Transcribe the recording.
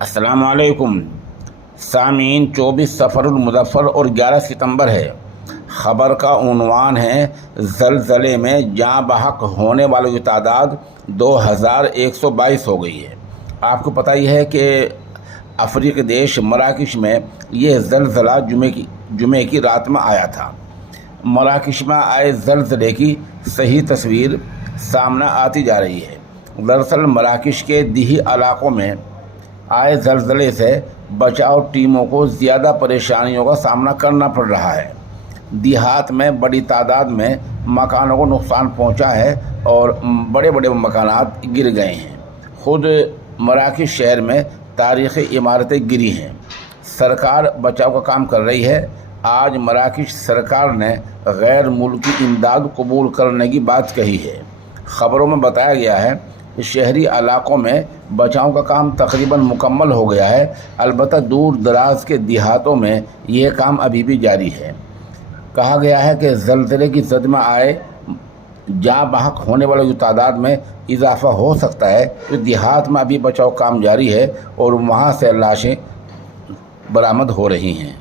अस्सलाम वालेकुम सामीन। 24 सफ़रुल-मुज़फ़्फ़र और 11 सितंबर है। ख़बर का उन्वान है ज़लज़ले में जाँ बहक होने वालों की तादाद 2122 हो गई है। आपको पता ही है कि अफ्रीकी देश मराकश में यह ज़लज़ला जुमे की रात में आया था। मराकश में आए ज़लज़ले की सही तस्वीर सामने आती जा रही है। दरअसल मराकश के दिही इलाकों में आए ज़लज़ले से बचाव टीमों को ज़्यादा परेशानियों का सामना करना पड़ रहा है। देहात में बड़ी तादाद में मकानों को नुकसान पहुंचा है और बड़े बड़े मकानात गिर गए हैं। खुद मराकश शहर में तारीख़ी इमारतें गिरी हैं। सरकार बचाव का काम कर रही है। आज मराकश सरकार ने गैर मुल्की इमदाद कबूल करने की बात कही है। ख़बरों में बताया गया है कि शहरी इलाकों में बचाव का काम तकरीबन मुकम्मल हो गया है। अलबत्ता दूर दराज के देहातों में यह काम अभी भी जारी है। कहा गया है कि ज़लज़ले की जद में आए जाँ बहक होने वालों की तादाद में इजाफ़ा हो सकता है। तो देहात में अभी बचाव काम जारी है और वहाँ से लाशें बरामद हो रही हैं।